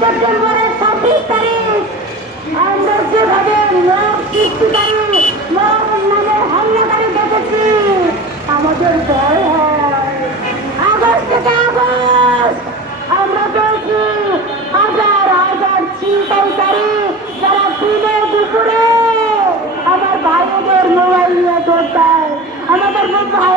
সেপ্টেম্বরের তারিখ আমরা যেভাবে মগ সৃষ্টিকারী দেখেছি আমাদের ভয় হয় আগস্ট থেকে আগস্ট আমরা পেয়েছি হাজার হাজার ছিনতাইকারী যারা দিনের দুপুরে আমার ভাইদের মোবাইল নিয়ে দৌড় দেয় আমাদের ভাই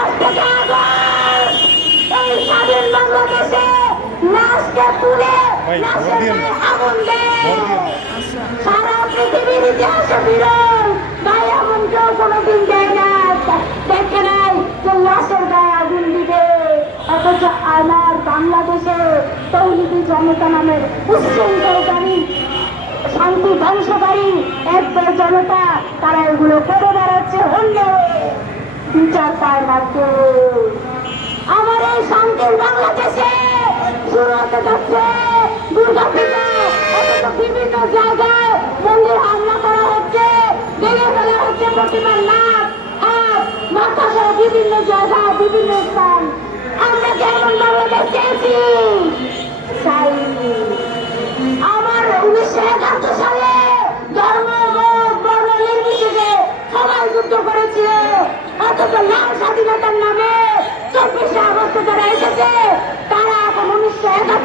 আগস্ট থেকে আগস্ট এই স্বাধীন বাংলাদেশে নাচকে তুলে নাচের আগুন সারা পৃথিবীর ইতিহাসে বিরল তাই এমন কেউ কোনোদিন দেয় না দেখে নাই যে নাচের গায়ে আগুন দিবে অথচ আমার বাংলাদেশে তৌলিদি জনতা নামের উচ্ছৃঙ্খলকারী শান্তি ধ্বংসকারী এক জনতা তারা এগুলো করে বেড়াচ্ছে হন্যে বিচার পায় মাত্র আমার এই শান্তির বাংলাদেশে শুরু যাচ্ছে দুর্গাপূজা বিভিন্ন জায়গায় মন্দির হামলা করা হচ্ছে ভেঙে ফেলা হচ্ছে প্রতিমার নাক হাত মাথা বিভিন্ন বিভিন্ন স্থান আমরা যেমন বাংলাদেশ চেয়েছি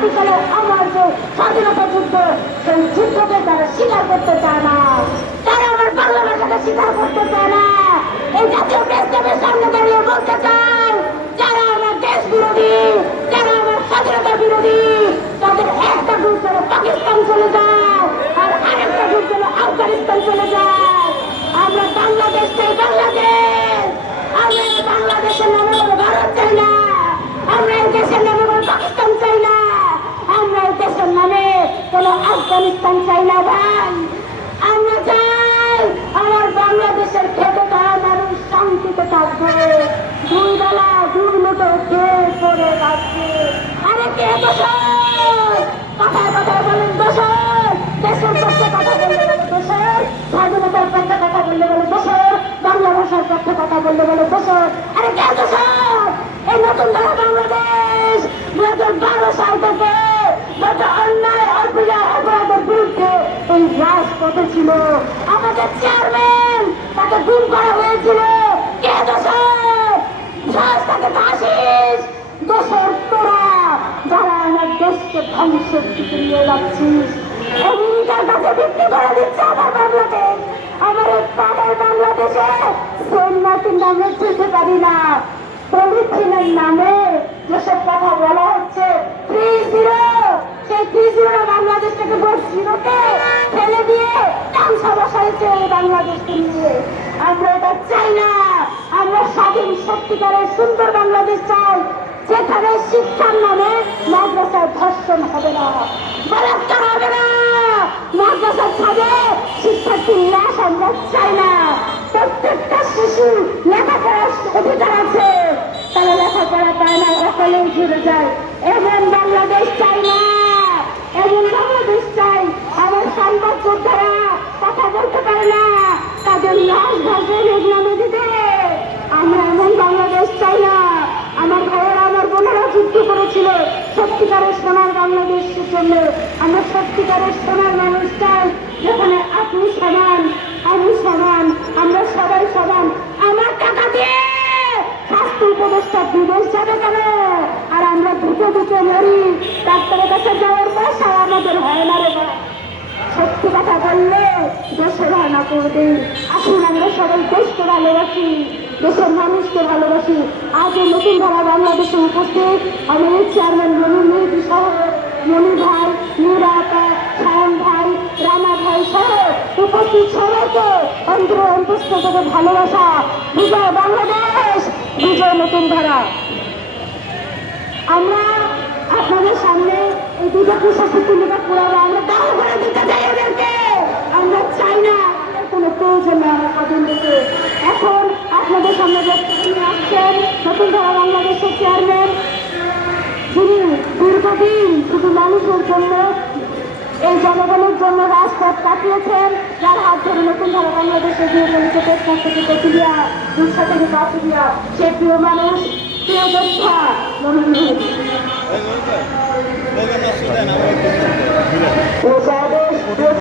বিকালে আমার যে স্বাধীনতা যুদ্ধ সেই যুদ্ধকে তারা স্বীকার করতে চায় না তারা আমার বাংলা ভাষাকে স্বীকার করতে চায় না এই জাতীয় প্রেসের সামনে দাঁড়িয়ে বলতে চাই যারা আমার দেশ বিরোধী যারা আমার স্বাধীনতা বিরোধী তাদের একটা গুরুত্ব পাকিস্তান চলে যায় কোনো আফগানিস্তান চাই না ভাই আমরা চাই আমার বাংলাদেশের খেতে তারা মানুষ শান্তিতে থাকবে দুই বেলা দুই মতো খেয়ে পড়ে থাকবে আরে কে দোষর কথায় কথায় বলেন দোষর দেশের পক্ষে কথা বলে দোষর স্বাধীনতার পক্ষে কথা বললে বলে দোষর বাংলা ভাষার পক্ষে কথা বললে বলে দোষর আরে কে এই নতুন বাংলাদেশ দু হাজার বারো সাল থেকে অন্যায় দায়িত্বে আমাদের চেয়ারম্যান তাকে গুম করা হয়েছিল কে দোষ তাকে দোষের তোরা যারা আমার দেশকে ধ্বংসের দিকে নিয়ে যাচ্ছিস কাছে বিক্রি করে দিচ্ছে আমার বাংলাদেশ আমার উৎপাদন বাংলাদেশে সেন নামে পারি না পলিথিনের নামে যেসব কথা বলা হচ্ছে থ্রি জিরো সেই থ্রি বাংলাদেশ থেকে বলছিল ফেলে দিয়ে কাল সমস্যা বাংলাদেশকে নিয়ে আমরা এটা চাই না আমরা স্বাধীন সত্যিকারের সুন্দর বাংলাদেশ চাই যেখানে শিক্ষার নামে মাদ্রাসায় ধর্ষণ হবে না হবে না মাদ্রাসার ছাদে আমরা চাই না প্রত্যেকটা শিশু লেখাপড়ার অধিকার আছে তারা লেখাপড়া পায় না অকলেই ঘুরে যায় এমন বাংলাদেশ চাই না সংকট যোদ্ধারা কথা বলতে পারে না তাদের লাশ ভাসবে মেঘনা নদীতে আমরা এমন বাংলাদেশ চাই না আমার ভাইয়েরা আমার বোনেরা যুদ্ধ করেছিল সত্যিকারের সোনার বাংলাদেশের জন্য আমরা সত্যিকারের সোনার মানুষ চাই যেখানে করলে দেশের না করবে আসুন আমরা সবাই দেশকে ভালোবাসি দেশের মানুষকে ভালোবাসি আজ নতুন ধারা বাংলাদেশে উপস্থিত আমাদের চেয়ারম্যান মনির মেহেদি সহ মনি ভাই নুরা সায়ন ভাই রানা ভাই সহ উপস্থিত সবাইকে অন্তর অন্তস্থ থেকে ভালোবাসা বিজয় বাংলাদেশ বিজয় নতুন ধারা আমরা আপনাদের সামনে এই দুর্গা প্রশাসন আমাদের আসছেন নতুন ধারা বাংলাদেশের চেয়ারম্যান তিনি দীর্ঘদিন শুধু মানুষের জন্য এই জনগণের জন্য রাজপথ কাটিয়েছেন যার হাত ধরে নতুন ধারা বাংলাদেশে দিয়ে চলেছে পেটনা থেকে কচুরিয়া দুর্ষা থেকে কাচুরিয়া সে প্রিয় মানুষ প্রিয় যোদ্ধা মনে